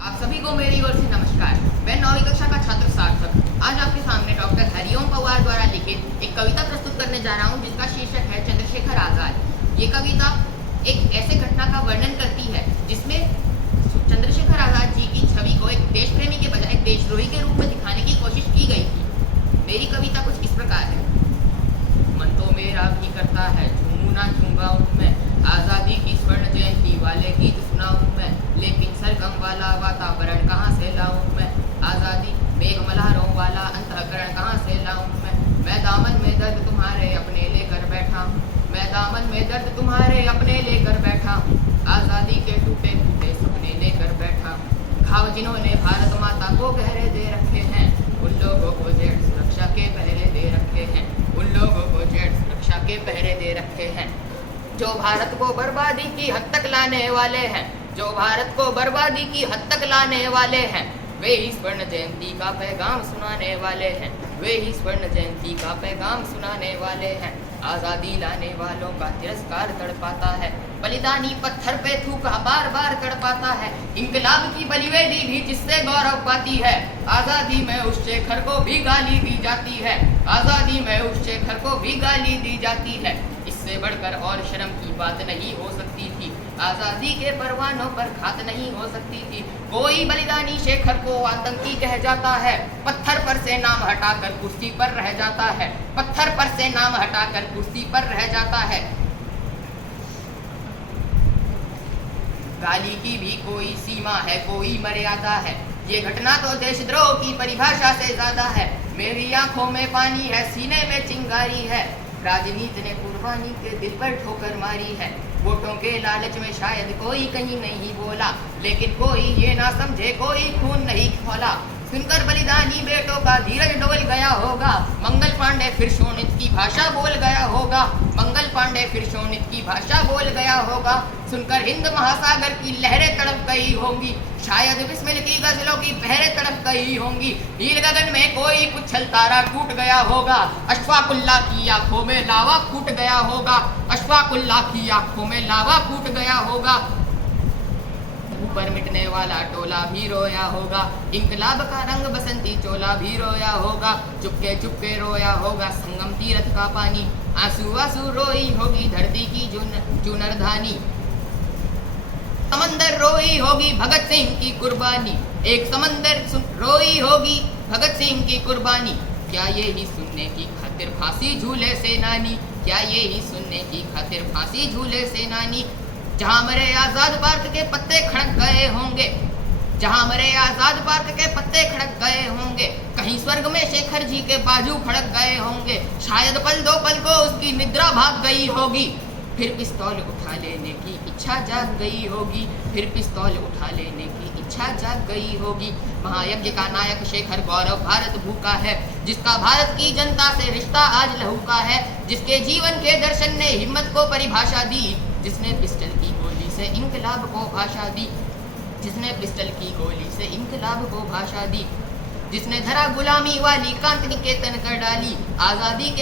आप सभी को मेरी ओर से नमस्कार। मैं 9वीं कक्षा का छात्र सार्थक आज आपके सामने डॉक्टर हरिओम पवार द्वारा लिखित एक कविता प्रस्तुत करने जा रहा हूं, जिसका शीर्षक है चंद्रशेखर आजाद। ये कविता एक ऐसे घटना का वर्णन करती है जिसमें चंद्रशेखर आजाद जी की छवि को एक देश प्रेमी के बजाय एक देशद्रोही के रूप में दिखाने की कोशिश की गई थी। मेरी कविता कुछ इस प्रकार है। मन तो मेरा भी करता है झूमू ना झूंगाऊं मैं, आजादी की स्वर्ण जयंती वाले गीत सुनाऊं मैं, लेकिन सरगम वाला वातावरण कहाँ से लाऊं मैं, आजादी मेघ मल्हारों वाला अंतःकरण कहाँ से लाऊं मैं दामन में दर्द तुम्हारे अपने लेकर बैठा हूं, मैं दामन में दर्द तुम्हारे अपने लेकर बैठा हूं, आजादी के टूटे टूटे सपने लेकर बैठा हूं। घाव जिन्होंने भारत माता को गहरे दे रखे हैं, उन लोगों को जेड सुरक्षा के पहरे दे रखे हैं, उन लोगों को जेड सुरक्षा के पहरे दे रखे हैं। जो भारत को बर्बादी की हद तक लाने वाले हैं, जो भारत को बर्बादी की हद तक लाने वाले हैं, वे ही स्वर्ण जयंती का पैगाम सुनाने वाले हैं, वे ही स्वर्ण जयंती का पैगाम सुनाने वाले हैं। आजादी लाने वालों का तिरस्कार तड़पाता है, बलिदानी पत्थर पे थूका बार बार तड़पाता है, इंकलाब की बलिवेदी भी जिससे गौरव पाती है, आजादी में उस शेखर को भी गाली दी जाती है, आजादी में उस शेखर को भी गाली दी जाती है। इससे बढ़कर और शर्म की बात नहीं हो सकती थी, आजादी के परवानों पर घात नहीं हो सकती थी। कोई बलिदानी शेखर को आतंकी कह जाता है, पत्थर पर से नाम हटाकर कुर्सी पर रह जाता है, पत्थर पर से नाम हटाकर कुर्सी पर रह जाता है। गाली की भी कोई सीमा है, कोई मर्यादा है, ये घटना तो देशद्रोह की परिभाषा से ज्यादा है। मेरी आंखों में पानी है, सीने में चिंगारी है, राजनीति ने कुर्बानी के दिल पर ठोकर मारी है। वोटों के लालच में शायद कोई कहीं नहीं बोला, लेकिन कोई ये ना समझे कोई खून नहीं खोला। सुनकर बलिदानी बेटों का धीरज डोल गया होगा, मंगल पांडे फिर शोणित की भाषा बोल गया होगा, मंगल पांडे फिर शोणित की भाषा बोल गया होगा। सुनकर हिंद महासागर की लहरें तड़प गई होंगी, शायद बिस्मिल की गजलों की पहरें तड़प गई होंगी। नील गगन में कोई पुच्छल तारा टूट गया होगा, अशफाकुल्लाह की आंखों में लावा फूट गया होगा, अशफाकुल्लाह की आंखों में लावा फूट गया होगा। ऊपर मिटने वाला टोला भी रोया होगा, इंकलाब का रंग बसंती चोला भी रोया होगा, चुपके चुपके रोया होगा संगम तीरथ का पानी, आंसू आंसू रोई होगी धरती की चुनरधानी। समंदर रोई होगी भगत सिंह की कुर्बानी, एक समंदर रोई होगी भगत सिंह की कुर्बानी। क्या ये ही सुनने की खातिर फांसी झूले सेनानी, क्या ये ही सुनने की खातिर फांसी झूले सेनानी। जहां मरे आजाद भारत के पत्ते खड़क गए होंगे, जहां मरे आजाद भारत के पत्ते खड़क गए होंगे, कहीं स्वर्ग में शेखर जी के बाजू खड़क गए होंगे, शायद पल दो पल को उसकी निद्रा भाग गई होगी, फिर पिस्तौल उठा लेने की इच्छा जाग गई होगी, फिर पिस्तौल उठा लेने की इच्छा जाग गई होगी। महायज्ञ का नायक शेखर गौरव भारत भूखा है, जिसका भारत की जनता से रिश्ता आज लहू का है, जिसके जीवन के दर्शन ने हिम्मत को परिभाषा दी, जिसने पिस्टल की गोली से इंकलाब को भाषा दी, जिसने पिस्टल की गोली से इंकलाब को भाषा दी, जिसने धरा गुलामी वाली कांति निकेतन कर डाली, आजादी के